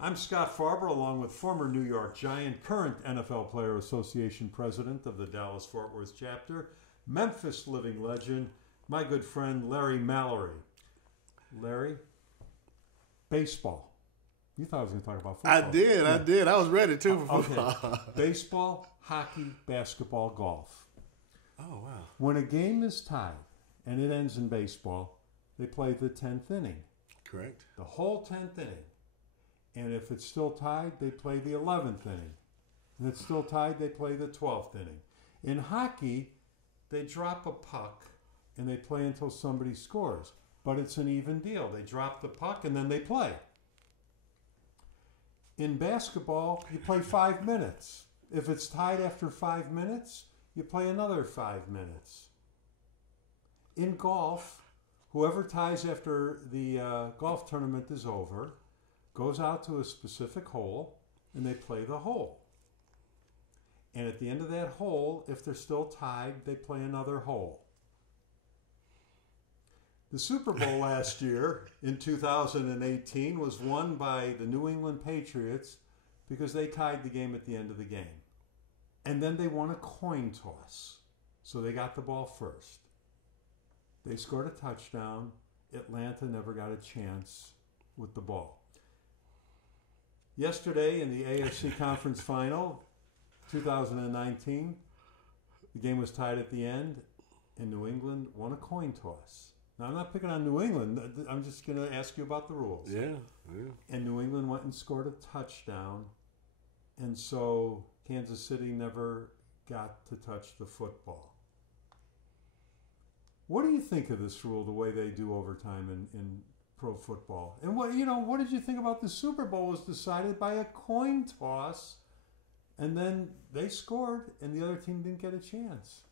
I'm Scott Farber, along with former New York Giant, current NFL Player Association president of the Dallas-Fort Worth chapter, Memphis living legend, my good friend Larry Mallory. Larry, baseball. You thought I was going to talk about football. I did. I was ready too for football. Okay. Baseball, hockey, basketball, golf. Oh, wow. When a game is tied and it ends in baseball, they play the 10th inning. Correct. The whole 10th inning. And if it's still tied, they play the 11th inning. And it's still tied, they play the 12th inning. In hockey, they drop a puck and they play until somebody scores. But it's an even deal. They drop the puck and then they play. In basketball, you play 5 minutes. If it's tied after 5 minutes, you play another 5 minutes. In golf, whoever ties after the golf tournament is over goes out to a specific hole and they play the hole. And at the end of that hole, if they're still tied, they play another hole. The Super Bowl last year in 2018 was won by the New England Patriots because they tied the game at the end of the game. And then they won a coin toss. So they got the ball first. They scored a touchdown. Atlanta never got a chance with the ball. Yesterday in the AFC Conference Final, 2019, the game was tied at the end, and New England won a coin toss. Now, I'm not picking on New England. I'm just going to ask you about the rules. Yeah. And New England went and scored a touchdown, and so Kansas City never got to touch the football. What do you think of this rule, the way they do overtime in pro football? And what did you think about the Super Bowl was decided by a coin toss, and then they scored and the other team didn't get a chance?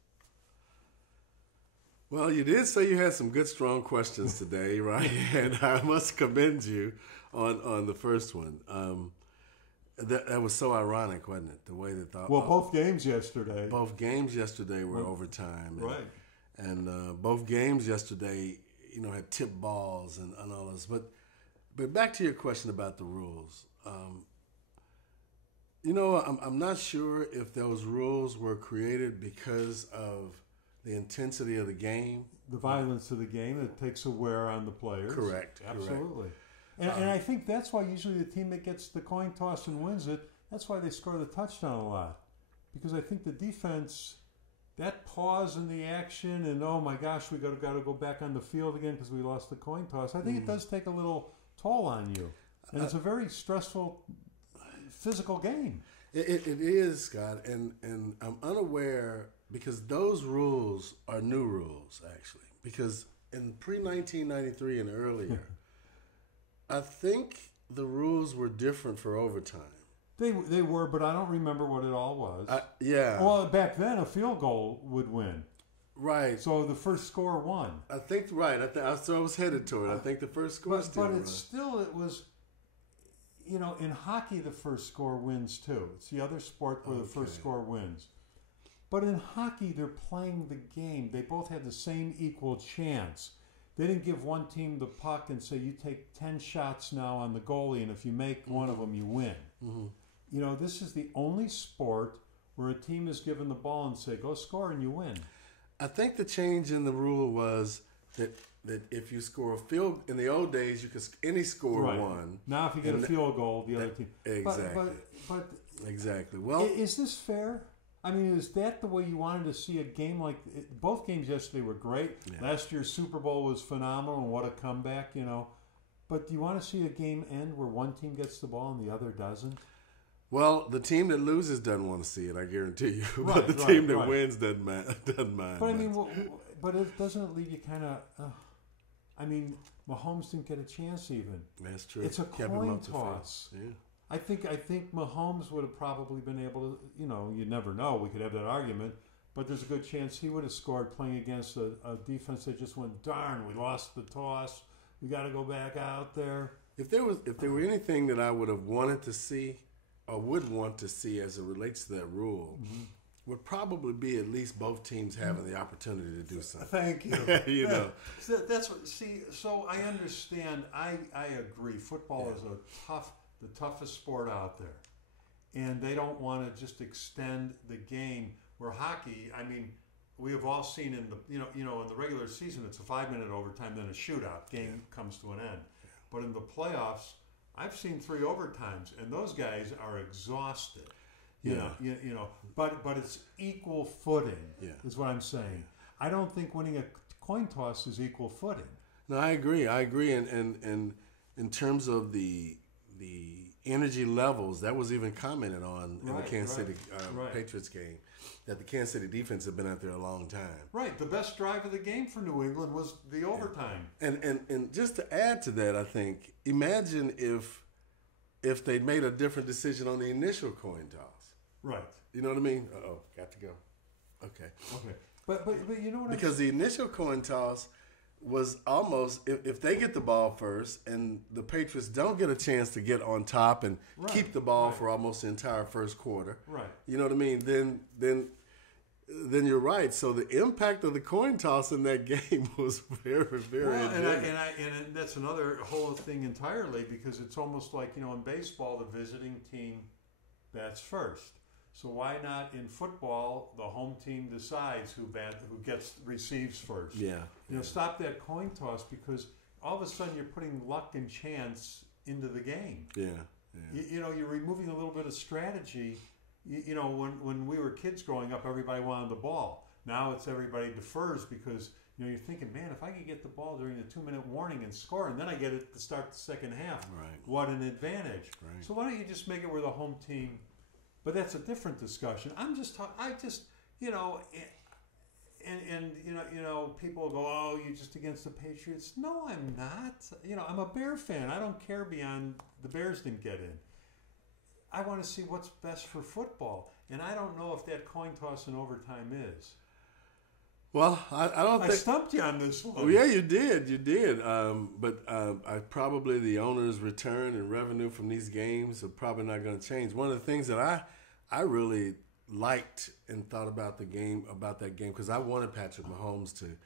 Well, you did say you had some good, strong questions today, right? And I must commend you on the first one. That was so ironic, wasn't it? The way they thought. Well, both games yesterday. Both games yesterday were overtime. Right. And both games yesterday, had tip balls and all this. But back to your question about the rules. I'm not sure if those rules were created because of the intensity of the game. The violence of the game, it takes a wear on the players. Correct. Absolutely. And I think that's why usually the team that gets the coin toss and wins it, that's why they score the touchdown a lot. Because I think the defense, that pause in the action and, oh my gosh, we got to go back on the field again because we lost the coin toss, I think it does take a little toll on you. And it's a very stressful physical game. It is, Scott, and I'm unaware because those rules are new rules, actually. Because in pre-1993 and earlier, I think the rules were different for overtime. They were, but I don't remember what it all was. Yeah. Well, back then, a field goal would win. Right. So the first score won. I think, right. So I was headed toward it. I think the first score still won. But it was, in hockey, the first score wins too. It's the other sport where the first score wins. But in hockey, they're playing the game. They both have the same equal chance. They didn't give one team the puck and say, you take 10 shots now on the goalie, and if you make one of them, you win. Mm-hmm. This is the only sport where a team is given the ball and say, go score, and you win. I think the change in the rule was that if you score a field, in the old days, you could any score one. Now if you get a field goal, the other team. Exactly. But exactly. Well, is this fair? I mean, is that the way you wanted to see a game like it? Both games yesterday were great. Yeah. Last year's Super Bowl was phenomenal, and what a comeback, But do you want to see a game end where one team gets the ball and the other doesn't? Well, the team that loses doesn't want to see it, I guarantee you. But the team that wins doesn't mind. But I mean, but it doesn't leave you kind of. Mahomes didn't get a chance even. That's true. It's a coin toss. Yeah. I think Mahomes would have probably been able to, you never know. We could have that argument, but there's a good chance he would have scored playing against a defense that just went, darn, we lost the toss. We got to go back out there. If there were anything that I would have wanted to see or would want to see as it relates to that rule, would probably be at least both teams having the opportunity to do something. Thank you. So that's what. See, so I understand. I agree. Football is a tough. the toughest sport out there, and they don't want to just extend the game. Where hockey, I mean, we have all seen in the in the regular season, it's a 5-minute overtime, then a shootout. Game comes to an end. But in the playoffs, I've seen 3 overtimes, and those guys are exhausted. You know, but it's equal footing. Is what I'm saying. I don't think winning a coin toss is equal footing. No, I agree. And in terms of the energy levels, that was even commented on in the Kansas City Patriots game, that the Kansas City defense had been out there a long time. Right. The best drive of the game for New England was the overtime. And just to add to that, I think, imagine if they'd made a different decision on the initial coin toss. Right. You know what I mean? Uh-oh, got to go. Okay. But you know what? Because the initial coin toss was almost, if they get the ball first and the Patriots don't get a chance to get on top and keep the ball for almost the entire first quarter. Right. You know what I mean? Then you're right. So the impact of the coin toss in that game was very, very and that's another whole thing entirely, because it's almost like, in baseball, the visiting team bats first. So why not in football, the home team decides who receives first? Stop that coin toss, because all of a sudden you're putting luck and chance into the game. You're removing a little bit of strategy. When we were kids growing up, everybody wanted the ball. Now it's everybody defers, because you're thinking, man, if I could get the ball during the 2-minute warning and score, and then I get it to start the second half, what an advantage. So why don't you just make it where the home team? But that's a different discussion. I'm just talking. People go, oh, you're just against the Patriots. No, I'm not. I'm a Bear fan. I don't care beyond the Bears didn't get in. I want to see what's best for football, and I don't know if that coin toss in overtime is. Well, I don't think... I stumped you on this one. Well, yeah, you did. But probably the owner's return and revenue from these games are probably not going to change. One of the things that I really liked and thought about that game, because I wanted Patrick Mahomes to...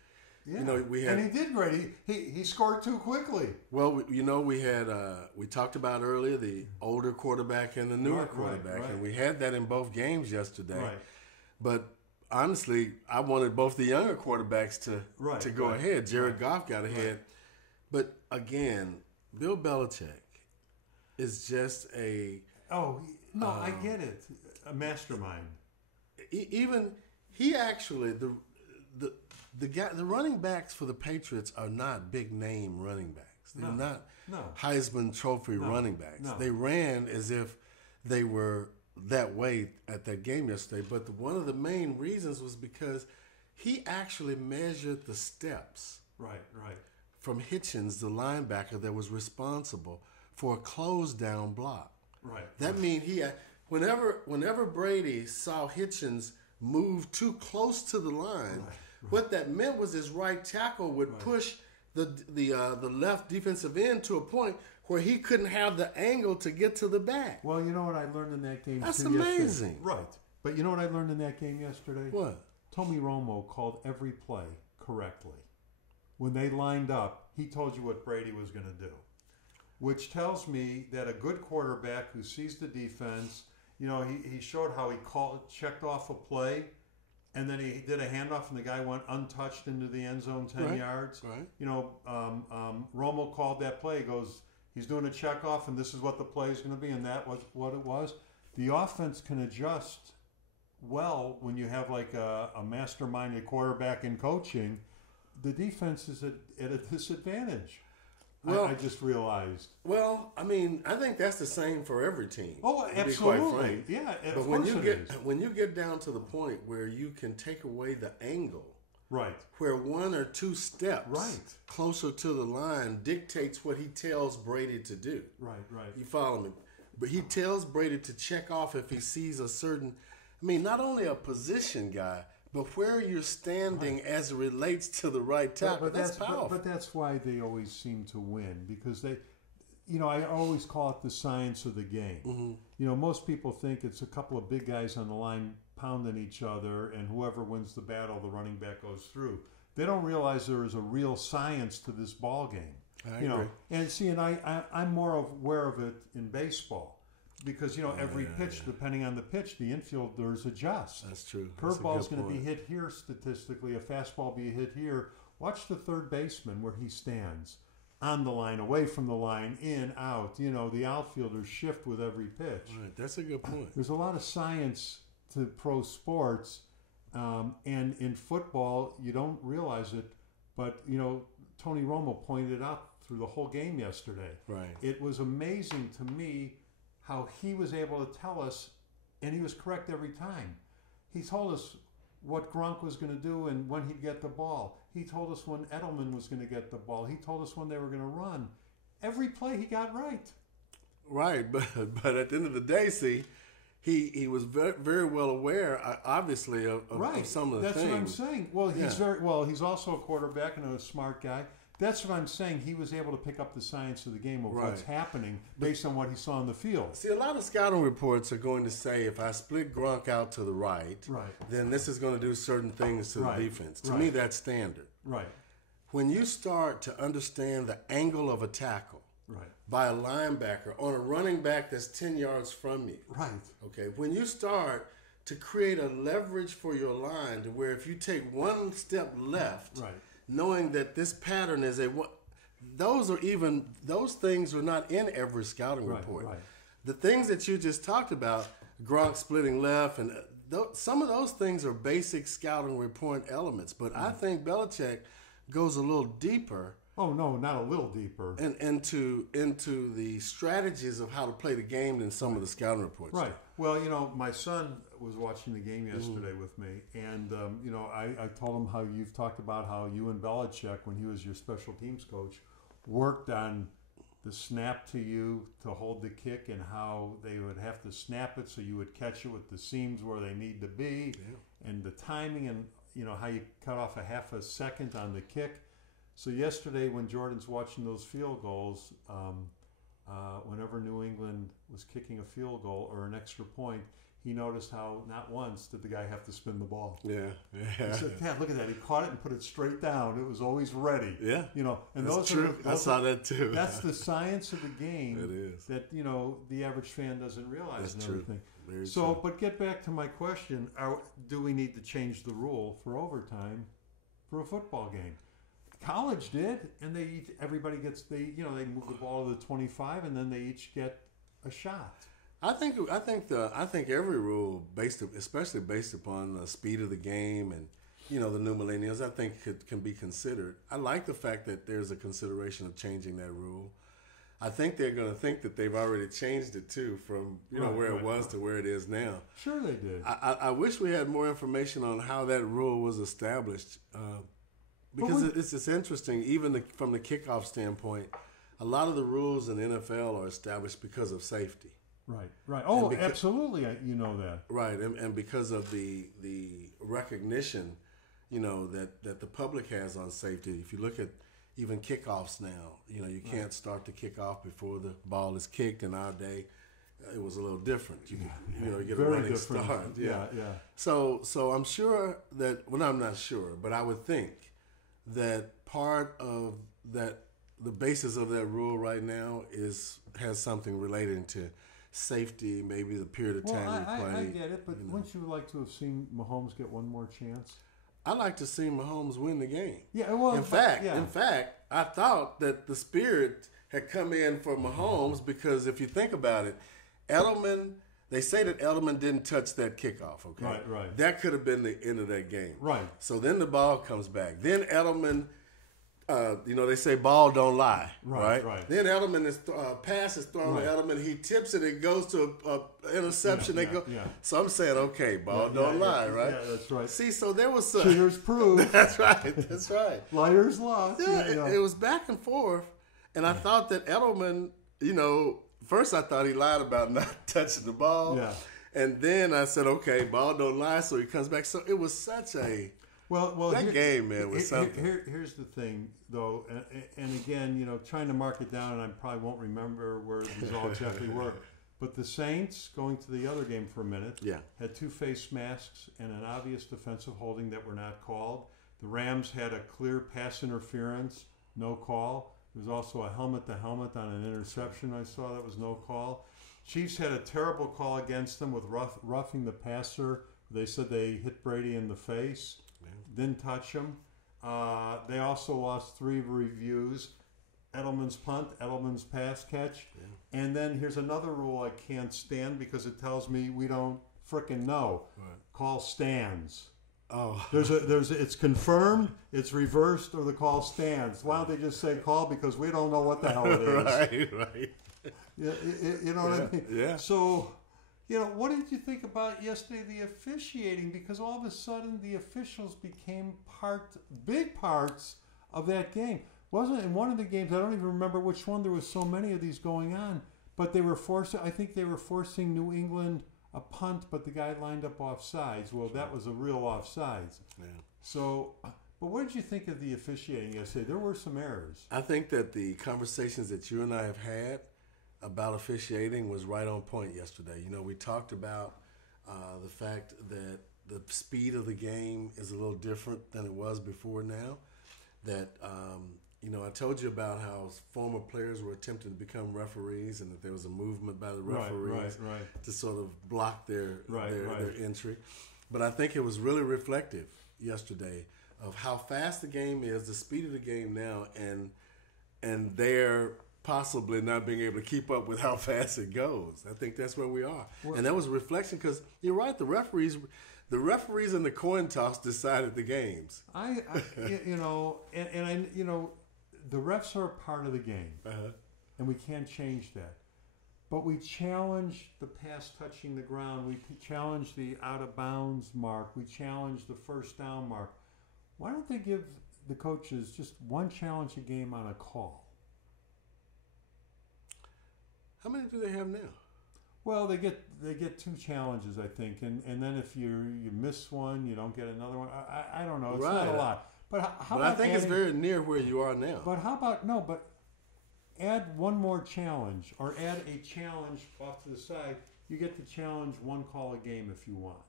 and he did great. He scored too quickly. Well, we had we talked about earlier the older quarterback and the newer quarterback, and we had that in both games yesterday. Right. But honestly, I wanted both the younger quarterbacks to go ahead. Jared Goff got ahead, but again, Bill Belichick is just a I get it, a mastermind. He actually the running backs for the Patriots are not big name running backs. They're not Heisman Trophy running backs. No. They ran as if they were that way at that game yesterday. But one of the main reasons was because he actually measured the steps. Right. From Hitchens, the linebacker that was responsible for a closed down block. Right. That means whenever Brady saw Hitchens move too close to the line. Right. What that meant was his right tackle would push the left defensive end to a point where he couldn't have the angle to get to the back. Well, you know what I learned in that game? That's amazing. Yesterday? Right. But you know what I learned in that game yesterday? What? Tommy Romo called every play correctly. When they lined up, he told you what Brady was going to do, which tells me that a good quarterback who sees the defense, he showed how he checked off a play. And then he did a handoff, and the guy went untouched into the end zone 10 yards. Right. Romo called that play. He goes, he's doing a checkoff, and this is what the play is going to be, and that was what it was. The offense can adjust well when you have like a masterminded quarterback in coaching. The defense is at a disadvantage. Well, I just realized. Well, I mean, I think that's the same for every team. Oh, absolutely. Yeah, but when you get down to the point where you can take away the angle, right, where 1 or 2 steps closer to the line dictates what he tells Brady to do. Right. You follow me? But he tells Brady to check off if he sees a certain. I mean, not only a position guy, but where you're standing as it relates to the right tackle, but that's powerful. But that's why they always seem to win, because they, I always call it the science of the game. Mm-hmm. Most people think it's a couple of big guys on the line pounding each other, and whoever wins the battle, the running back goes through. They don't realize there is a real science to this ball game. I agree. And see, and I'm more aware of it in baseball. Because, every pitch, depending on the pitch, the infielders adjust. That's true. Curveball's going to be hit here statistically. A fastball be hit here. Watch the third baseman where he stands. On the line, away from the line, in, out. The outfielders shift with every pitch. Right. That's a good point. There's a lot of science to pro sports. And in football, you don't realize it. But, Tony Romo pointed out through the whole game yesterday. Right. It was amazing to me how he was able to tell us, and he was correct every time. He told us what Gronk was going to do and when he'd get the ball. He told us when Edelman was going to get the ball. He told us when they were going to run. Every play he got right. Right, but at the end of the day, see, he was very, very well aware, obviously, of some of the things. That's what I'm saying. Well, he's also a quarterback and a smart guy. That's what I'm saying. He was able to pick up the science of the game of what's happening based on what he saw on the field. See, a lot of scouting reports are going to say if I split Gronk out to the right, then this is going to do certain things to the defense. To me, that's standard. Right. When you start to understand the angle of a tackle by a linebacker on a running back that's 10 yards from you. Right. Okay. When you start to create a leverage for your line to where if you take one step left, knowing that this pattern is those things are not in every scouting report. Right. The things that you just talked about, Gronk splitting left, and some of those things are basic scouting report elements. But I think Belichick goes a little deeper. Oh no, not a little deeper. And into the strategies of how to play the game than some of the scouting reports. Right. Well, my son was watching the game yesterday with me, and I told him how you've talked about how you and Belichick, when he was your special teams coach, worked on the snap to you to hold the kick, and how they would have to snap it so you would catch it with the seams where they need to be, and the timing, and how you cut off a half a second on the kick. So yesterday, when Jordan's watching those field goals, whenever New England was kicking a field goal or an extra point, he noticed how not once did the guy have to spin the ball. Yeah. He said, "Dad, look at that! He caught it and put it straight down. It was always ready." Yeah, and that's those true. I saw that too. That's the science of the game. It is that the average fan doesn't realize. That's and true. everything. Very so, true. But get back to my question: do we need to change the rule for overtime for a football game? College did, and everybody gets they move the ball to the 25, and then they each get a shot. I think every rule especially based upon the speed of the game and the new millennials, I think can be considered. I like the fact that there's a consideration of changing that rule. I think they're going to think that they've already changed it too, from where it was to where it is now. Sure, they did. I wish we had more information on how that rule was established. Because it's interesting, even from the kickoff standpoint, a lot of the rules in the NFL are established because of safety. Right. Oh, absolutely, you know that. Right, and because of the recognition, that the public has on safety. If you look at even kickoffs now, you can't start the kickoff before the ball is kicked. In our day, it was a little different. You get a running start. Yeah. So I'm sure that. Well, I'm not sure, but I would think that part of that, the basis of that rule right now has something relating to safety, maybe the period of time you play. I get it, but wouldn't you like to have seen Mahomes get one more chance? I like to see Mahomes win the game. Yeah, well, in fact, I thought that the spirit had come in for Mahomes because if you think about it, Edelman. They say that Edelman didn't touch that kickoff, okay? Right. That could have been the end of that game. Right. So then the ball comes back. Then Edelman, they say ball don't lie, right? Then Edelman pass is thrown to Edelman. He tips it. It goes to a interception. So I'm saying, okay, ball don't lie, right? Yeah, that's right. See, so there was cheaters proof. That's right. Liars lost. Yeah, it was back and forth, and I thought that Edelman, first I thought he lied about not touching the ball. Yeah. And then I said, okay, ball don't lie, so he comes back. So it was such a that game, man, was something. Here's the thing, though, and again, trying to mark it down, and I probably won't remember where these all exactly were. But the Saints, going to the other game for a minute, had two face masks and an obvious defensive holding that were not called. The Rams had a clear pass interference, no call. There was also a helmet-to-helmet on an interception I saw that was no call. Chiefs had a terrible call against them with roughing the passer. They said they hit Brady in the face, didn't touch him. They also lost 3 reviews. Edelman's punt, Edelman's pass catch. Yeah. And then here's another rule I can't stand because it tells me we don't frickin' know. Right. Call stands. Oh. It's confirmed, it's reversed, or the call stands. Why don't they just say call because we don't know what the hell it is. Right. You know what I mean? Yeah. So, what did you think about yesterday, the officiating? Because all of a sudden the officials became big parts of that game. Wasn't it in one of the games, I don't even remember which one, there was so many of these going on, but they were forcing New England a punt, but the guy lined up offsides. Well, that was a real offsides. Yeah. So, but what did you think of the officiating yesterday? There were some errors. I think that the conversations that you and I have had about officiating was right on point yesterday. We talked about the fact that the speed of the game is a little different than it was before now. That, I told you about how former players were attempting to become referees and that there was a movement by the referees to sort of block their entry. But I think it was really reflective yesterday of how fast the game is, the speed of the game now, and they're possibly not being able to keep up with how fast it goes. I think that's where we are. And that was a reflection because you're right, the referees and the coin toss decided the games. The refs are a part of the game, and we can't change that. But we challenge the pass touching the ground. We challenge the out-of-bounds mark. We challenge the first down mark. Why don't they give the coaches just one challenge a game on a call? How many do they have now? Well, they get 2 challenges, I think, and then if you miss one, you don't get another one. I don't know. It's not a lot. But I think it's very near where you are now. But how about add one more challenge, or add a challenge off to the side. You get to challenge one call a game if you want.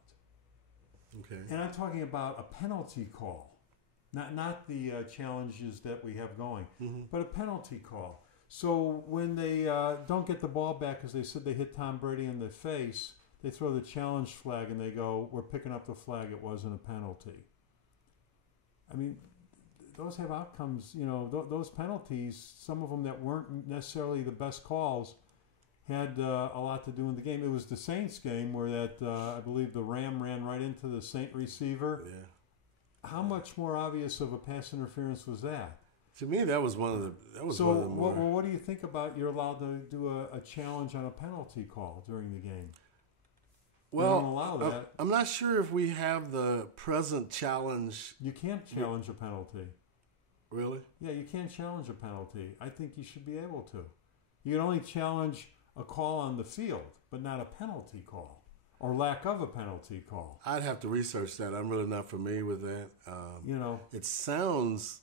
Okay. And I'm talking about a penalty call, not the challenges that we have going, but a penalty call. So when they don't get the ball back because they said they hit Tom Brady in the face, they throw the challenge flag and they go, "We're picking up the flag. It wasn't a penalty." I mean, those have outcomes. Those penalties, some of them that weren't necessarily the best calls, had a lot to do in the game. It was the Saints game where I believe the Ram ran right into the Saint receiver. Yeah. How much more obvious of a pass interference was that? To me, that was one of the. So, what do you think about you're allowed to do a challenge on a penalty call during the game? Well, don't allow that. I'm not sure if we have the present challenge. You can't challenge a penalty. Really? Yeah, you can't challenge a penalty. I think you should be able to. You can only challenge a call on the field, but not a penalty call or lack of a penalty call. I'd have to research that. I'm really not familiar with that. It sounds.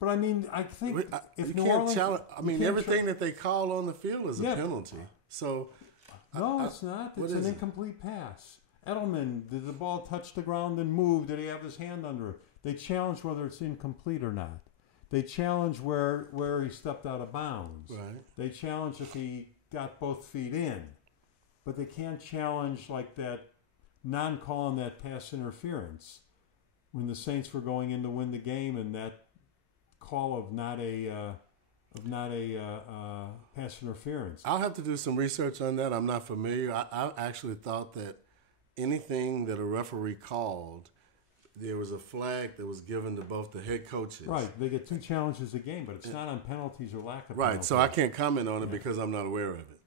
But I mean, I think if you New can't Orleans, challenge. I mean, everything that they call on the field is a penalty. So. No, it's not. It's an incomplete pass. Edelman, did the ball touch the ground and move? Did he have his hand under it? They challenge whether it's incomplete or not. They challenge where he stepped out of bounds. Right. They challenge if he got both feet in. But they can't challenge like that non-call on that pass interference when the Saints were going in to win the game and that call of not a pass interference. I'll have to do some research on that. I'm not familiar. I actually thought that anything that a referee called, there was a flag that was given to both the head coaches. Right. They get 2 challenges a game, but it's not on penalties or lack of penalties. Right, so I can't comment on it because I'm not aware of it.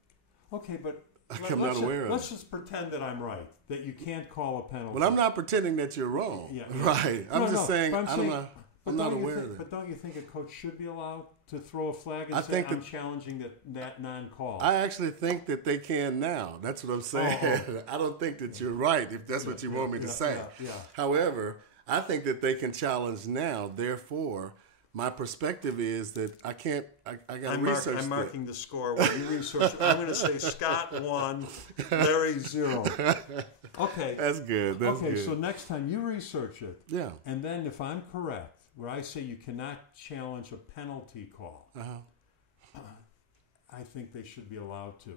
Okay, but let's just pretend that I'm right, that you can't call a penalty. Well, I'm not pretending that you're wrong. Yeah. Right. I'm saying I'm not aware of it. But don't you think a coach should be allowed to throw a flag and say, I'm challenging that non-call? I actually think that they can now. That's what I'm saying. I don't think that you're right, if that's what you want me to say. Yeah. However, I think that they can challenge now. Therefore, my perspective is that I can't. I got to research. I'm marking the score. While you research, I'm going to say Scott 1, Larry 0. Okay. That's good. That's good. So next time you research it. Yeah. And then if I'm correct, where I say you cannot challenge a penalty call. I think they should be allowed to.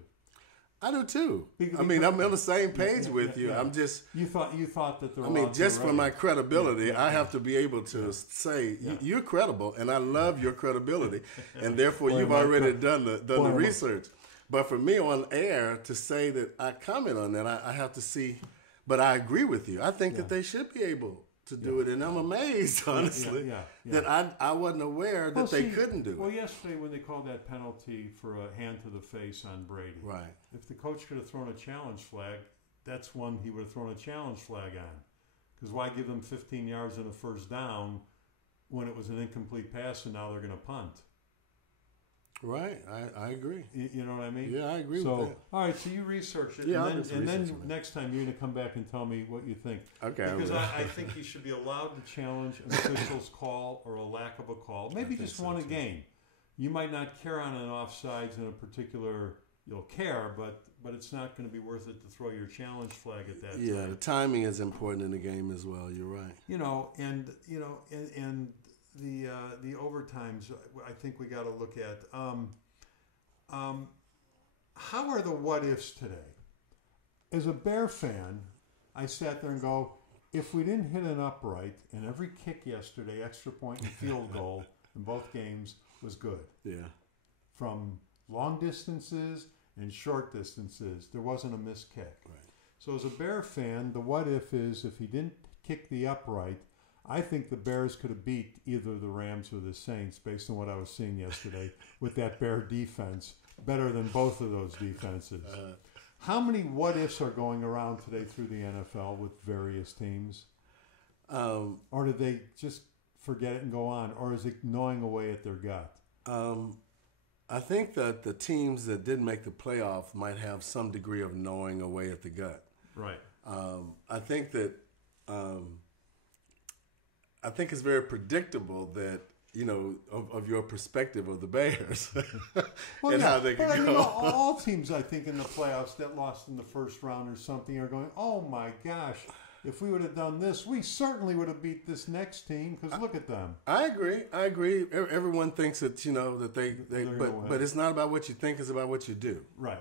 I do too. I'm on the same page with you. I'm just you thought that there. Just for my credibility, I have to be able to say you're credible, and I love your credibility, and therefore you've already done the research. But for me on air to say that I comment on that, I have to see. But I agree with you. I think that they should be able to do it, and I'm amazed, honestly, that I wasn't aware that they couldn't do it. Well, yesterday when they called that penalty for a hand to the face on Brady, right? If the coach could have thrown a challenge flag, that's one he would have thrown a challenge flag on. Because why give them 15 yards and a first down when it was an incomplete pass and now they're going to punt? Right, I agree. You know what I mean? Yeah, I agree with that. All right, so you research it, yeah, and then next time you're going to come back and tell me what you think. Okay. Because I think you should be allowed to challenge an official's call or a lack of a call. Maybe just one a game. You might not care on an offsides in a particular. You'll care, but it's not going to be worth it to throw your challenge flag at that time. Yeah, the timing is important in the game as well. You're right. And the overtimes, I think we got to look at. How are the what ifs today? As a Bear fan, I sat there and go, if we didn't hit an upright, and every kick yesterday, extra point and field goal in both games was good. Yeah. From long distances and short distances, there wasn't a missed kick. Right. So as a Bear fan, the what if is if he didn't kick the upright, I think the Bears could have beat either the Rams or the Saints based on what I was seeing yesterday with that Bear defense, better than both of those defenses. How many what-ifs are going around today through the NFL with various teams? Or did they just forget it and go on? Or is it gnawing away at their gut? I think that the teams that didn't make the playoff might have some degree of gnawing away at the gut. Right. I think that... I think it's very predictable that, of your perspective of the Bears how they can go. All teams, I think, in the playoffs that lost in the first round or something are going, oh my gosh, if we would have done this, we certainly would have beat this next team because look at them. I agree. Everyone thinks that, that but it's not about what you think, it's about what you do. Right.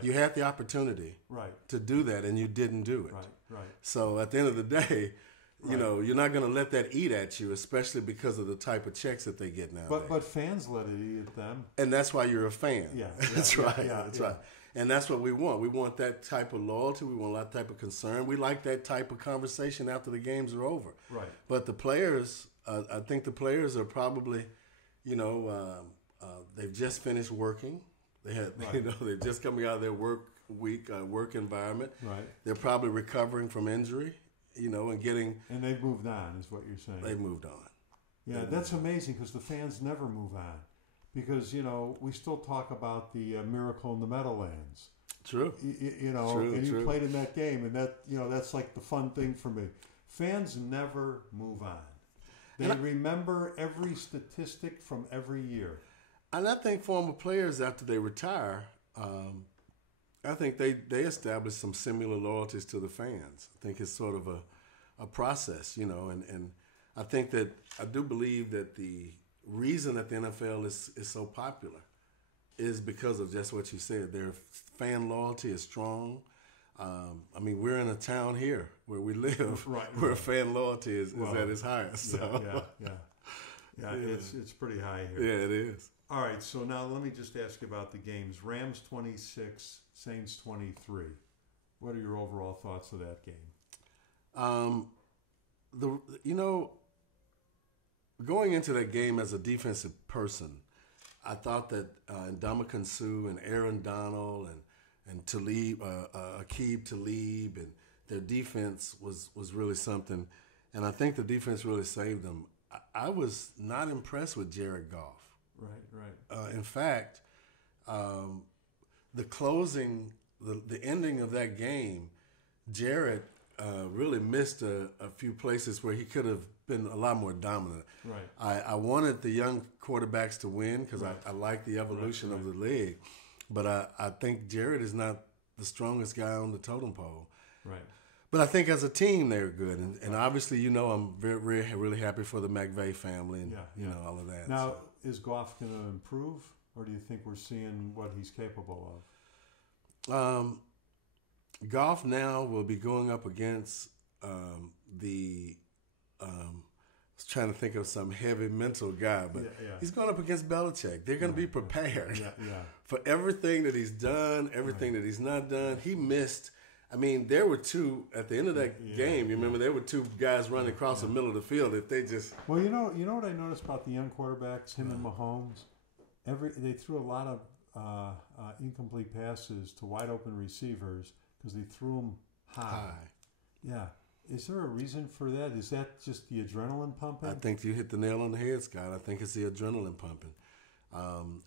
You had the opportunity to do that and you didn't do it. Right. So at the end of the day, you're not going to let that eat at you, especially because of the type of checks that they get nowadays. But fans let it eat at them. And that's why you're a fan. Yeah. That's right. That's right. And that's what we want. We want that type of loyalty. We want that type of concern. We like that type of conversation after the games are over. Right. But the players, I think the players are probably, they've just finished working. They had, they're just coming out of their work environment. Right. They're probably recovering from injury. And getting... And they've moved on, is what you're saying. They've moved on. Yeah, that's amazing because the fans never move on. Because, we still talk about the miracle in the Meadowlands. True. You played in that game, and that, that's like the fun thing for me. Fans never move on. They remember every statistic from every year. And I think former players, after they retire... I think they establish some similar loyalties to the fans. I think it's sort of a process, and I think that I do believe that the reason that the NFL is so popular is because of just what you said. Their fan loyalty is strong. We're in a town here where we live where fan loyalty is at its highest. So. Yeah, it's pretty high here. Yeah, it is. All right, so now let me just ask you about the games. Rams 26, Saints 23. What are your overall thoughts of that game? Going into that game as a defensive person, I thought that Ndamukong Suh and Aaron Donald and Talib, Aqib Talib, and their defense was really something. And I think the defense really saved them. I was not impressed with Jared Goff. Right. In fact, the closing, the ending of that game, Jared really missed a few places where he could have been a lot more dominant. Right. I wanted the young quarterbacks to win because I like the evolution of the league, but I think Jared is not the strongest guy on the totem pole. Right. But I think as a team they're good, and obviously I'm really happy for the McVay family and you know all of that. Now, is Goff going to improve, or do you think we're seeing what he's capable of? Goff now will be going up against I was trying to think of some heavy mental guy, but he's going up against Belichick. They're going to be prepared for everything that he's done, everything that he's not done. He missed. I mean, there were two at the end of that game. You remember there were two guys running across the middle of the field. If they just you know what I noticed about the young quarterbacks, him and Mahomes, they threw a lot of incomplete passes to wide open receivers because they threw them high. Yeah. Is there a reason for that? Is that just the adrenaline pumping? I think you hit the nail on the head, Scott. I think it's the adrenaline pumping.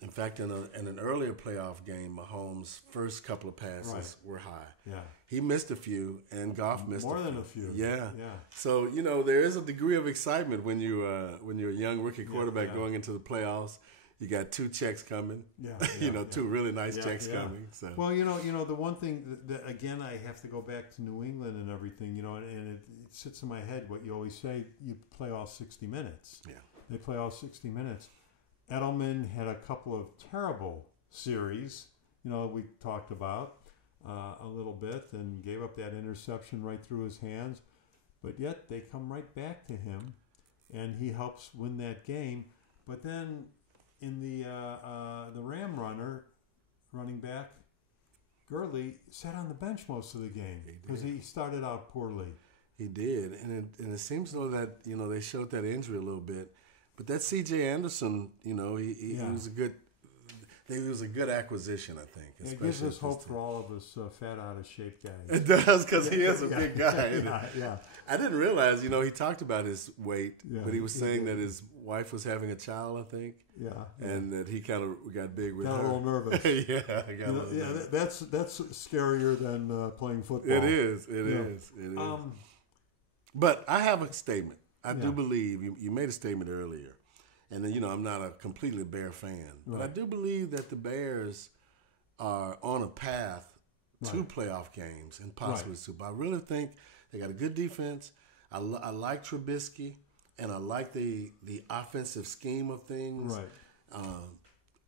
In fact, in an earlier playoff game, Mahomes' first couple of passes were high. Yeah. He missed a few, and Goff missed more than a few. Yeah. So, there is a degree of excitement when you're a young rookie quarterback going into the playoffs. You got two checks coming. Two really nice checks coming. So. Well, the one thing that again I have to go back to New England and everything, and it sits in my head what you always say, you play all 60 minutes. Yeah. They play all 60 minutes. Edelman had a couple of terrible series, we talked about a little bit, and gave up that interception right through his hands. But yet they come right back to him, and he helps win that game. But then in the Ram running back, Gurley sat on the bench most of the game because he started out poorly. He did, and it seems though that they showed that injury a little bit, but that C.J. Anderson, he was a good. He was a good acquisition, I think. It gives us hope for all of us fat, out of shape guys. It does, because he is a big guy. Yeah. I didn't realize, he talked about his weight, but he was saying that his wife was having a child, I think. Yeah. And that he kind of got big with her. Got a little nervous. I got a little nervous. That's scarier than playing football. It is. It is. But I have a statement. I do believe, you made a statement earlier. And then, I'm not a completely Bear fan. But I do believe that the Bears are on a path to playoff games and possibly Super Bowl. I really think they got a good defense. I like Trubisky, and I like the offensive scheme of things. Right.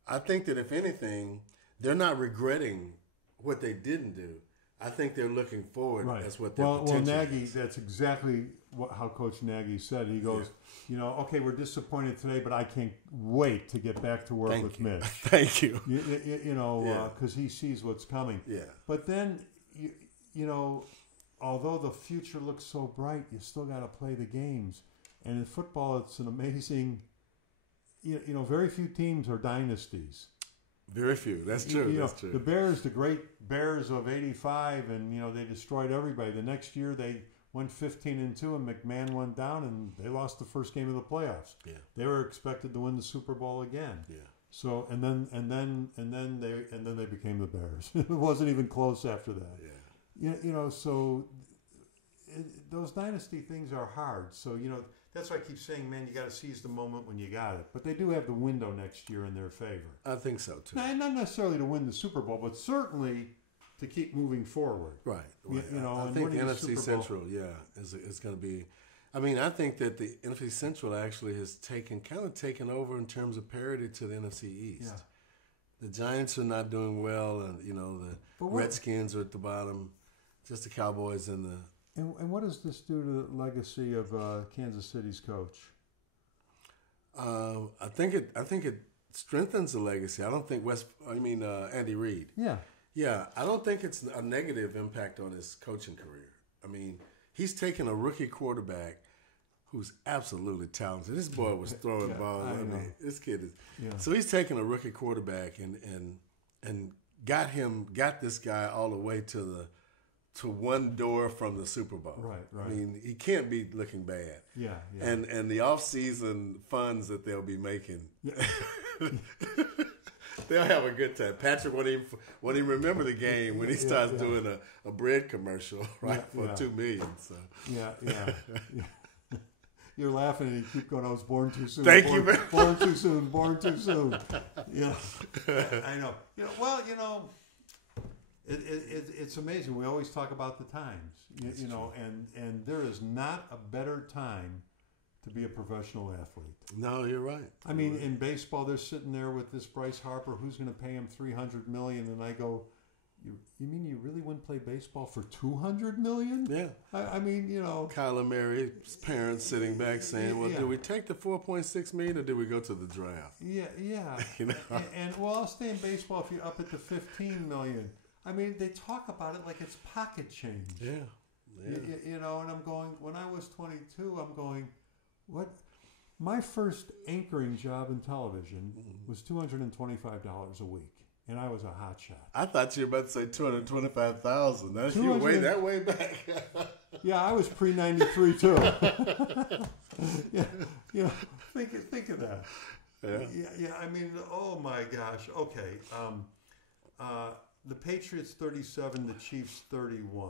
I think that, if anything, they're not regretting what they didn't do. I think they're looking forward as what their potential Nagy, is. That's exactly how Coach Nagy said. He goes, okay, we're disappointed today, but I can't wait to get back to work with Mitch. Thank you. Because he sees what's coming. Yeah. But then, although the future looks so bright, you still got to play the games. And in football, it's an amazing, very few teams are dynasties. Very few. That's true. That's true. The Bears, the great Bears of '85, and they destroyed everybody. The next year they went 15-2, and McMahon went down, and they lost the first game of the playoffs. Yeah. They were expected to win the Super Bowl again. Yeah. So and then they became the Bears. It wasn't even close after that. Yeah. So those dynasty things are hard. So that's why I keep saying, man, you got to seize the moment when you got it. But they do have the window next year in their favor. I think so, too. Not necessarily to win the Super Bowl, but certainly to keep moving forward. Right. I think the NFC Central, is going to be... I mean, I think that the NFC Central actually has taken over in terms of parity to the NFC East. Yeah. The Giants are not doing well, and, the Redskins are at the bottom. Just the Cowboys and the... And what does this do to the legacy of Kansas City's coach? I think it strengthens the legacy. I don't think Andy Reid. Yeah. Yeah, I don't think it's a negative impact on his coaching career. I mean, he's taken a rookie quarterback who's absolutely talented. This boy was throwing balls. I mean, this kid is. Yeah. So he's taken a rookie quarterback and got this guy all the way to one door from the Super Bowl. Right. I mean, he can't be looking bad. Yeah. And the off-season funds that they'll be making, they'll have a good time. Patrick won't even remember the game when he starts doing a bread commercial, for $2 million. So. Yeah. You're laughing and you keep going, I was born too soon. Thank you. Born too soon. Yeah. I know. It's amazing. We always talk about the times, you know, and there is not a better time to be a professional athlete. No, you're right. I mean, in baseball, they're sitting there with this Bryce Harper, who's going to pay him $300 million, and I go, you mean you really wouldn't play baseball for $200 million? Yeah. I mean, you know, Kyler Murray's parents sitting back saying, "Well, did we take the $4.6 million, or did we go to the draft?" Yeah. You know? And well, I'll stay in baseball if you're up at the $15 million. I mean, they talk about it like it's pocket change. Yeah. You know, and I'm going, when I was 22, I'm going, what? My first anchoring job in television was $225 a week, and I was a hot shot. I thought you were about to say $225,000. That's you way that way back. Yeah, I was pre-93 too. Yeah, you know, think of that. Yeah. I mean, oh my gosh. Okay, the Patriots 37, the Chiefs 31.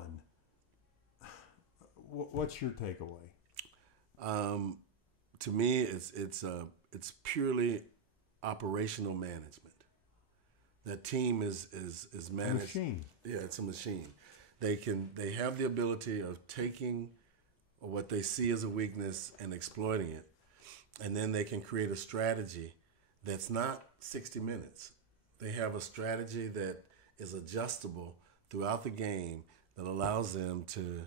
What's your takeaway? To me, it's purely operational management. That team is managed. A machine. Yeah, it's a machine. They have the ability of taking what they see as a weakness and exploiting it, and then they can create a strategy that's not 60 minutes. They have a strategy that is adjustable throughout the game that allows them to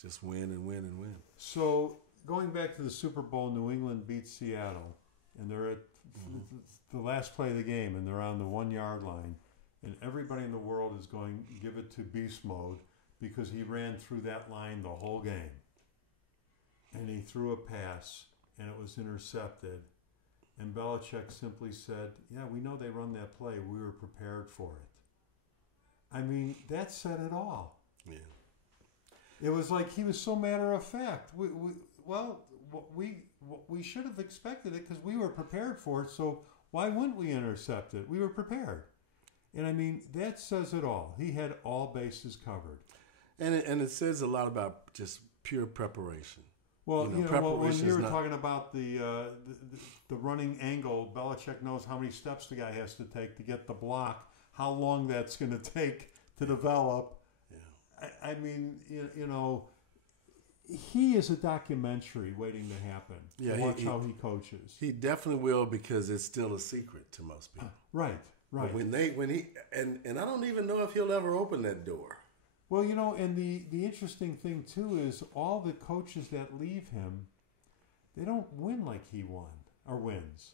just win and win and win. So going back to the Super Bowl, New England beats Seattle, and they're at the last play of the game, and they're on the 1 yard line, and everybody in the world is going, give it to beast mode, because he ran through that line the whole game. And he threw a pass, and it was intercepted. And Belichick simply said, yeah, we know they run that play. We were prepared for it. I mean, that said it all. Yeah. It was like he was so matter of fact. We should have expected it because we were prepared for it. So why wouldn't we intercept it? We were prepared. And I mean, that says it all. He had all bases covered. And it says a lot about just pure preparation. Well, when you were talking about the running angle, Belichick knows how many steps the guy has to take to get the block, how long that's going to take to develop. Yeah. I mean, you know, he is a documentary waiting to happen. Yeah, watch how he coaches. He definitely will, because it's still a secret to most people. Right. But when he I don't even know if he'll ever open that door. Well, you know, and the interesting thing, too, is all the coaches that leave him, they don't win like he won or wins.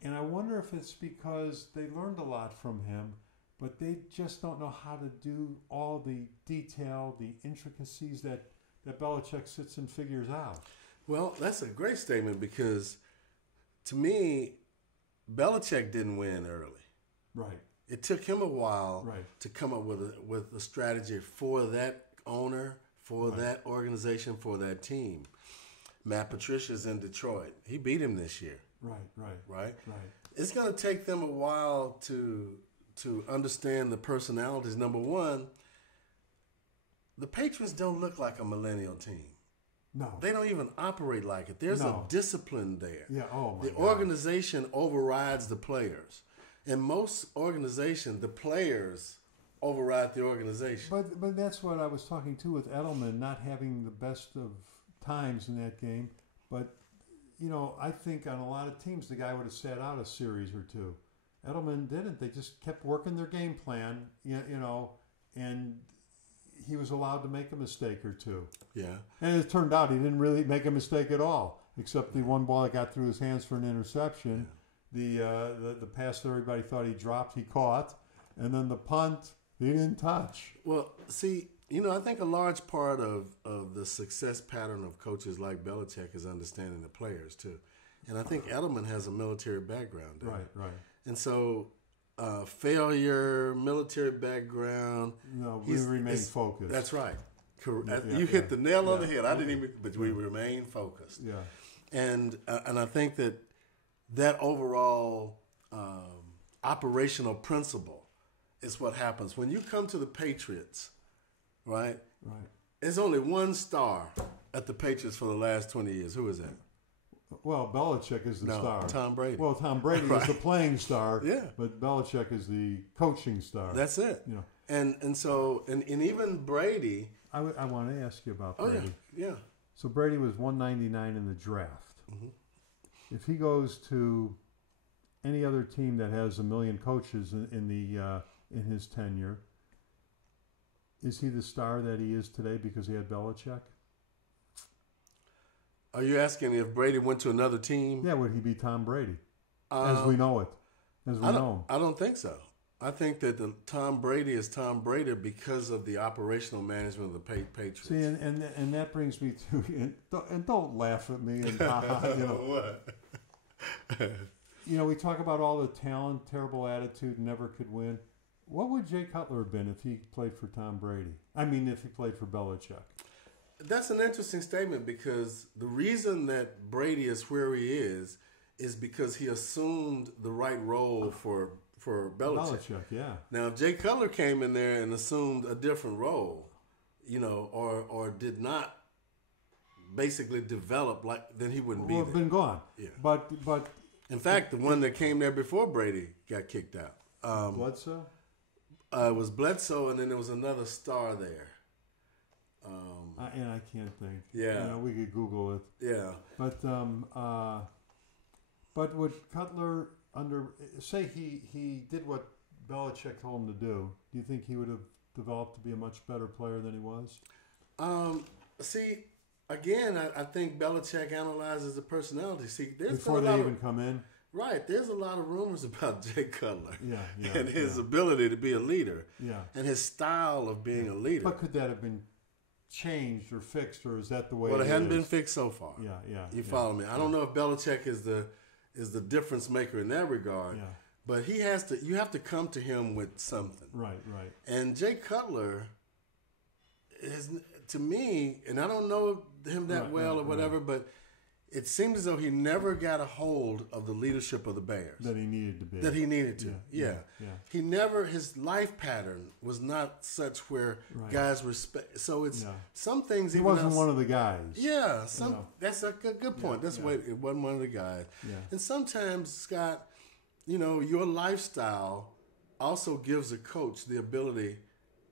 And I wonder if it's because they learned a lot from him, but they just don't know how to do all the detail, the intricacies that Belichick sits and figures out. Well, that's a great statement, because to me, Belichick didn't win early. Right. It took him a while to come up with a strategy for that owner, for that organization, for that team. Matt Patricia's in Detroit. He beat him this year. Right. It's going to take them a while to understand the personalities. Number one, the Patriots don't look like a millennial team. No. They don't even operate like it. There's a discipline there. Yeah. Oh my God. The organization overrides the players. In most organizations, the players override the organization. But that's what I was talking to with Edelman, not having the best of times in that game. But, you know, I think on a lot of teams, the guy would have sat out a series or two. Edelman didn't. They just kept working their game plan, you know, and he was allowed to make a mistake or two. Yeah. And it turned out he didn't really make a mistake at all, except the one ball that got through his hands for an interception. Yeah. The pass that everybody thought he dropped, he caught. And then the punt, he didn't touch. Well, see, you know, I think a large part of the success pattern of coaches like Belichick is understanding the players, too. And I think Edelman has a military background. Right. And so failure, military background. No, we remain focused. That's right. You hit the nail on the head. I didn't even, but we remain focused. Yeah. And I think that overall operational principle is what happens. When you come to the Patriots, right? Right. There's only one star at the Patriots for the last 20 years. Who is that? Well, Belichick is the star. Tom Brady. Well, Tom Brady is the playing star. Yeah. But Belichick is the coaching star. That's it. You know. And even Brady. I want to ask you about Brady. Yeah. So Brady was 199 in the draft. Mm-hmm. If he goes to any other team that has a million coaches in his tenure, is he the star that he is today because he had Belichick? Are you asking if Brady went to another team? Yeah, would he be Tom Brady as we know it? I don't think so. I think that Tom Brady is Tom Brady because of the operational management of the Patriots. See, and that brings me to and don't laugh at me. And What? We talk about all the talent, terrible attitude, never could win. What would Jay Cutler have been if he played for Tom Brady? I mean, if he played for Belichick. That's an interesting statement because the reason that Brady is where he is because he assumed the right role for Belichick. Yeah. Now, if Jay Cutler came in there and assumed a different role, or did not basically develop then he wouldn't be there. Been gone. Yeah. But in fact, the one that came there before Brady got kicked out. Bledsoe? It was Bledsoe, and then there was another star there. And I can't think. Yeah. We could Google it. Yeah. But would Cutler say he did what Belichick told him to do you think he would have developed to be a much better player than he was? See, again, I think Belichick analyzes the personality. See, before they even come in. Right, there's a lot of rumors about Jay Cutler and his yeah. ability to be a leader, yeah, and his style of being a leader. But could that have been changed or fixed, or is that the way? Well, it hasn't been fixed so far. Yeah. You follow me? I don't know if Belichick is the difference maker in that regard. Yeah. But he has to. You have to come to him with something. Right. And Jay Cutler is, to me, and I don't know him that well or whatever, but it seems as though he never got a hold of the leadership of the Bears. That he needed to be. That he needed to. Yeah. He never, his life pattern was not such where guys respect. So it's some things. He wasn't one of the guys. Yeah. That's a good point. That's why it wasn't one of the guys. Yeah. And sometimes, Scott, your lifestyle also gives a coach the ability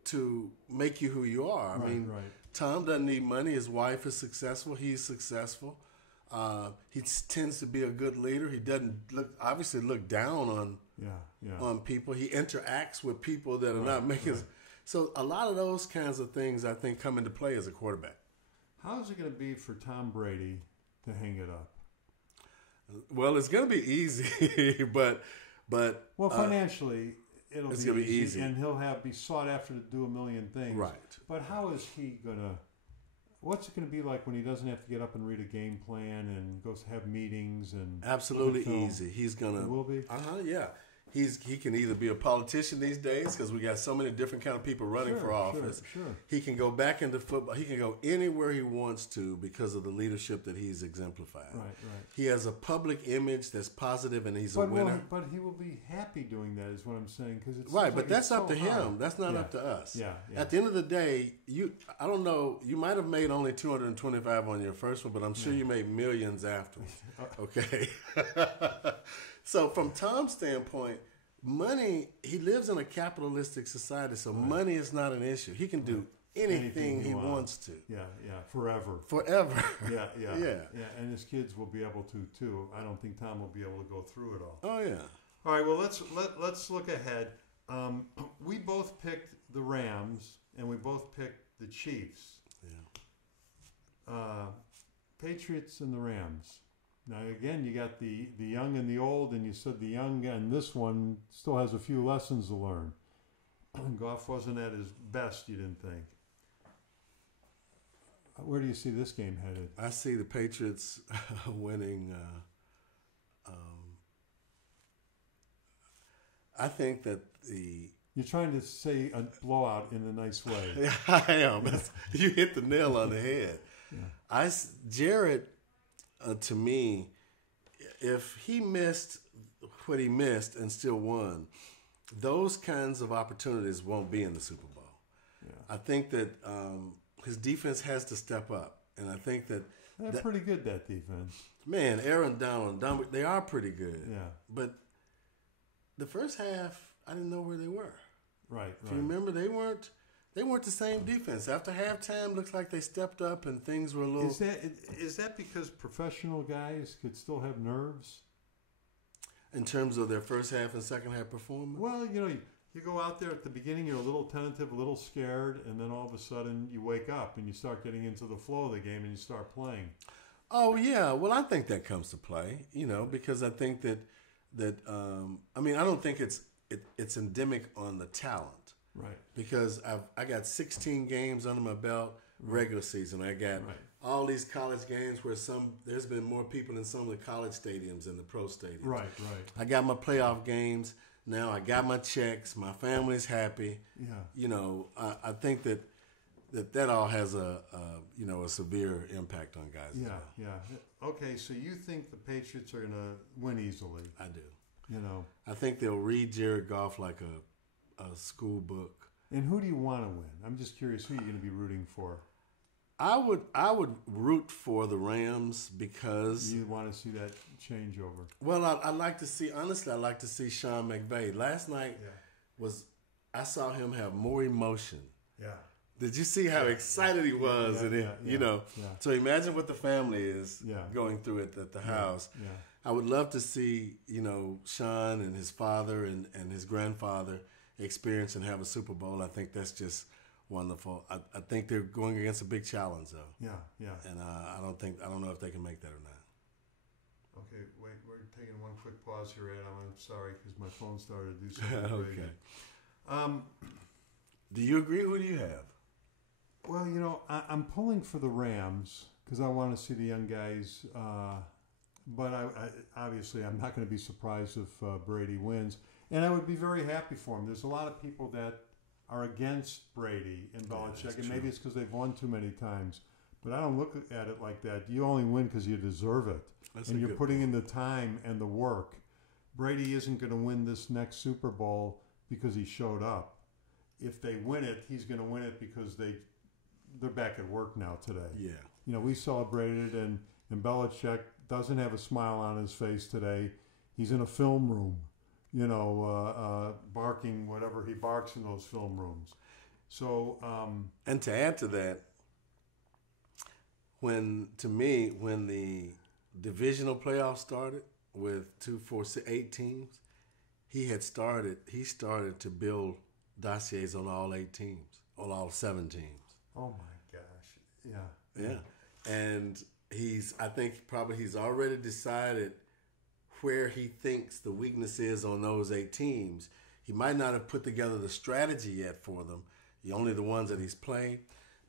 to make you who you are. I mean, Tom doesn't need money. His wife is successful. He's successful. He tends to be a good leader. He doesn't obviously look down on people. He interacts with people that are not making. So a lot of those kinds of things, I think, come into play as a quarterback. How is it going to be for Tom Brady to hang it up? Well, it's going to be easy, but financially, it'll be easy, and he'll be sought after to do a million things. Right. But how is he going to? What's it going to be like when he doesn't have to get up and read a game plan and go have meetings and absolutely easy? He's gonna. It will be. Yeah. He can either be a politician these days because we got so many different kind of people running for office. Sure. He can go back into football. He can go anywhere he wants to because of the leadership that he's exemplified. Right. He has a public image that's positive, and he's a winner. But he will be happy doing that, is what I'm saying. Cause it's right, but like that's up so to hard. him. That's not up to us. Yeah. At the end of the day, I don't know. You might have made only 225 on your first one, but I'm sure you made millions afterwards. Okay. So from Tom's standpoint, money, he lives in a capitalistic society, so money is not an issue. He can do anything he wants to. Yeah, forever. Yeah. And his kids will be able to too. I don't think Tom will be able to go through it all. Oh yeah. All right, well let's look ahead. We both picked the Rams and we both picked the Chiefs. Yeah. Patriots and the Rams. Now, again, you got the young and the old, and you said the young and this one still has a few lessons to learn. Goff wasn't at his best, you didn't think. Where do you see this game headed? I see the Patriots winning. I think that You're trying to say a blowout in a nice way. Yeah, I am. You hit the nail on the head. Yeah. Jared... to me, if he missed what he missed and still won, those kinds of opportunities won't be in the Super Bowl. Yeah. I think that his defense has to step up, and I think that They're pretty good, that defense. Man, Aaron Donald, they are pretty good. Yeah. But the first half, I didn't know where they were. Right. If you remember, they weren't the same defense. After halftime, looks like they stepped up and things were a little. Is that because professional guys could still have nerves? In terms of their first half and second half performance? Well, you go out there at the beginning, you're a little tentative, a little scared, and then all of a sudden you wake up and you start getting into the flow of the game and you start playing. Oh, yeah. Well, I think that comes to play, because I think that I don't think it's endemic on the talent. Right. Because I got 16 games under my belt regular season. I got all these college games where there's been more people in some of the college stadiums than the pro stadiums. Right. I got my playoff games. Now I got my checks. My family's happy. Yeah. I think that all has a severe impact on guys. Yeah. As well. Yeah. Okay. So you think the Patriots are going to win easily? I do. I think they'll read Jared Goff like a school book. And who do you want to win? I'm just curious who you're going to be rooting for. I would root for the Rams because you want to see that changeover. Well, I like to see. Honestly, I like to see Sean McVay. Last night I saw him have more emotion. Yeah. Did you see how excited he was? So imagine what the family is going through at the house. Yeah. I would love to see, Sean and his father and his grandfather experience and have a Super Bowl. I think that's just wonderful. I think they're going against a big challenge, though. Yeah. And I don't know if they can make that or not. Okay, wait, we're taking one quick pause here, Adam. I'm sorry because my phone started to do something. Okay. Do you agree? Who do you have? Well, I'm pulling for the Rams because I want to see the young guys. But I obviously, I'm not going to be surprised if Brady wins. And I would be very happy for him. There's a lot of people that are against Brady and Belichick, and maybe it's because they've won too many times. But I don't look at it like that. You only win because you deserve it. And you're putting in the time and the work. Brady isn't going to win this next Super Bowl because he showed up. If they win it, he's going to win it because they're back at work now today. Yeah. We celebrated, and Belichick doesn't have a smile on his face today. He's in a film room, barking whatever he barks in those film rooms. So, and to add to that, when the divisional playoffs started with 8 teams, he started to build dossiers on all 8 teams, on all 7 teams. Oh my gosh. Yeah. And I think he's already decided where he thinks the weakness is on those 8 teams. He might not have put together the strategy yet for them, only the ones that he's played,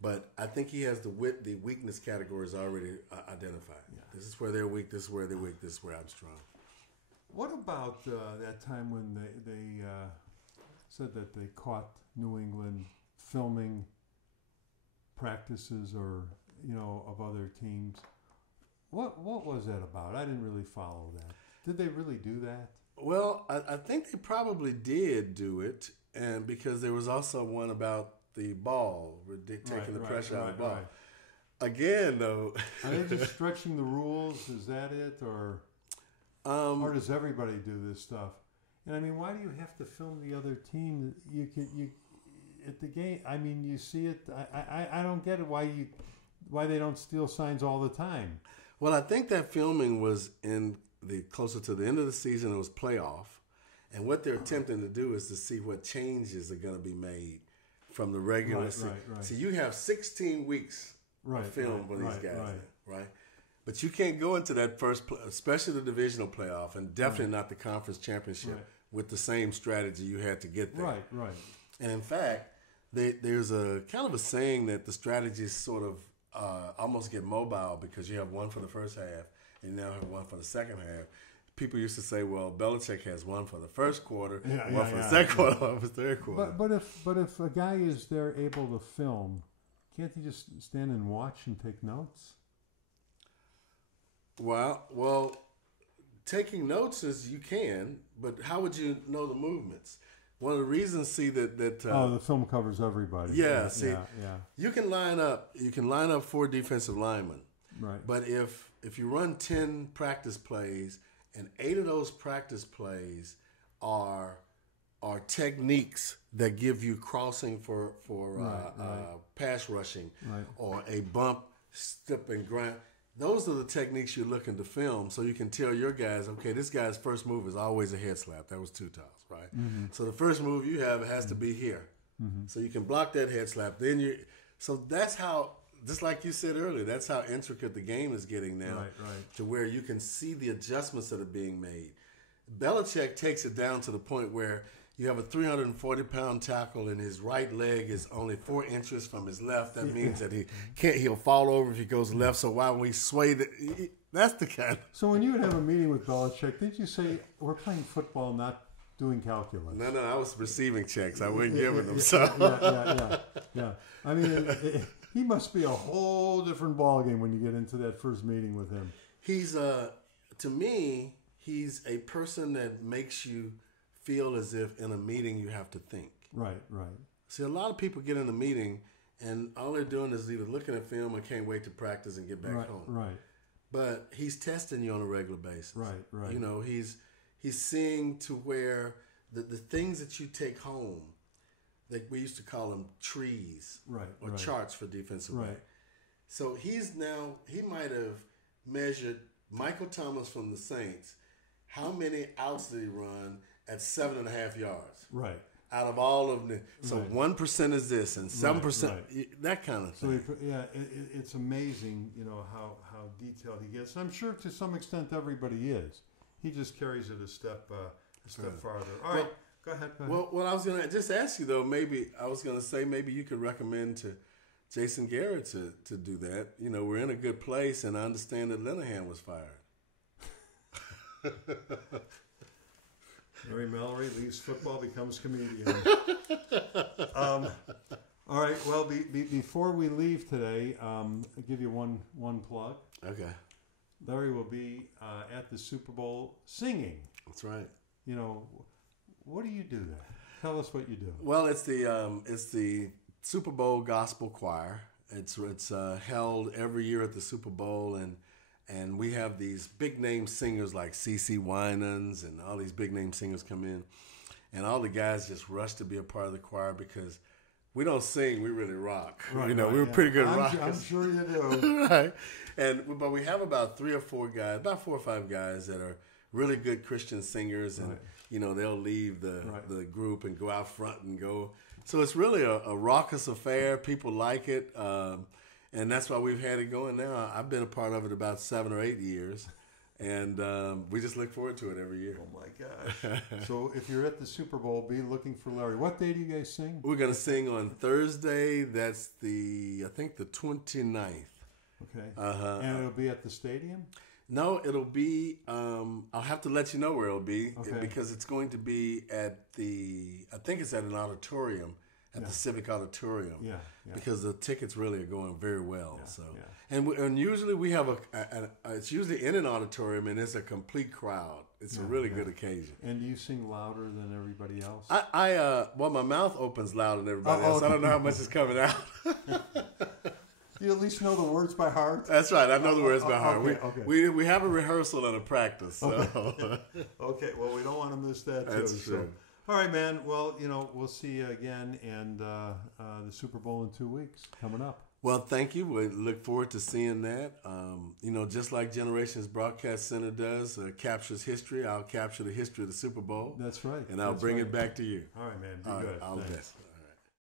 but I think he has the weakness categories already identified. Yeah. This is where they're weak, this is where they're weak, this is where I'm strong. What about that time when they said that they caught New England filming practices or of other teams? What was that about? I didn't really follow that. Did they really do that? Well, I think they probably did do it, and because there was also one about the ball, taking the pressure out of the ball. Right. Again, though, are they just stretching the rules? Is that it, or does everybody do this stuff? And I mean, why do you have to film the other team? You at the game. I mean, you see it. I don't get it. Why they don't steal signs all the time? Well, I think that filming was closer to the end of the season. It was playoff, and what they're attempting to do is to see what changes are going to be made from the regular season. Right. So you have 16 weeks of film with these guys, right? But you can't go into that first, especially the divisional playoff, and definitely not the conference championship with the same strategy you had to get there. Right. And in fact, there's a kind of a saying that the strategies sort of almost get mobile because you have one for the first half and you now have one for the second half. People used to say, well, Belichick has one for the first quarter, one for the second quarter, one for the third quarter. But if a guy is there able to film, can't he just stand and watch and take notes? Well, taking notes is you can, but how would you know the movements? One of the reasons, the film covers everybody. Yeah. You can line up 4 defensive linemen, Right. But if you run 10 practice plays and 8 of those practice plays are techniques that give you crossing for pass rushing, or a bump, step, and grind. Those are the techniques you're looking to film, so you can tell your guys, okay, this guy's first move is always a head slap. That was 2 times, right? Mm-hmm. So the first move you have has to be here, so you can block that head slap. So that's how, just like you said earlier, that's how intricate the game is getting now, to where you can see the adjustments that are being made. Belichick takes it down to the point where you have a 340-pound tackle and his right leg is only 4 inches from his left. That means that he'll fall over if he goes left. So why we sway that's the kind. So when you would have a meeting with Belichick, did you say, we're playing football, not doing calculus? No, I was receiving checks. I wasn't giving them. So yeah. I mean, he must be a whole different ballgame when you get into that first meeting with him. He's, to me, he's a person that makes you feel as if in a meeting you have to think. Right. See, a lot of people get in a meeting and all they're doing is either looking at film or can't wait to practice and get back home. Right. But he's testing you on a regular basis. Right. You know, he's seeing to where the things that you take home, like we used to call them trees, or charts for defensive back. So he might have measured Michael Thomas from the Saints. How many outs did he run at 7.5 yards? Right. Out of all of them. So 1% is this and 7%, that kind of thing. So it's amazing, how detailed he gets. And I'm sure to some extent everybody is. He just carries it a step farther. All right, go ahead. Well, I was going to just ask you, though, maybe you could recommend to Jason Garrett to do that. We're in a good place, and I understand that Linehan was fired. Mary Mallory leaves football, becomes comedian. All right. Well, before we leave today, I'll give you one plug. Okay. Larry will be at the Super Bowl singing. That's right. What do you do there? Tell us what you do. Well, it's the Super Bowl Gospel Choir. It's held every year at the Super Bowl, and we have these big name singers like CeCe Winans and all these big name singers come in, and all the guys just rush to be a part of the choir because we don't sing, we really rock. We're pretty good rockers. I'm sure you do. Right. But we have about 3 or 4 guys, about 4 or 5 guys that are really good Christian singers, and they'll leave the group and go out front and go. So it's really a raucous affair. People like it. And that's why we've had it going now. I've been a part of it about 7 or 8 years, and we just look forward to it every year. Oh, my gosh. So if you're at the Super Bowl, be looking for Larry. What day do you guys sing? We're going to sing on Thursday. That's the 29th. Okay. And it'll be at the stadium? No, it'll be, I'll have to let you know where it'll be, because it's going to be at I think it's at an auditorium. At the Civic Auditorium, because the tickets really are going very well. And usually we have it's usually in an auditorium and it's a complete crowd. It's a really good occasion. And do you sing louder than everybody else? Well, my mouth opens louder than everybody else. I don't know how much is coming out. You at least know the words by heart? That's right. I know the words by heart. Okay. We have a rehearsal and a practice. So. Okay. Well, we don't want to miss that too. That's true. So. All right, man. Well, we'll see you again, and the Super Bowl in 2 weeks coming up. Well, thank you. We look forward to seeing that. Just like Generations Broadcast Center does, captures history, I'll capture the history of the Super Bowl. That's right. And I'll bring it back to you. All right, man. Be good. All the best.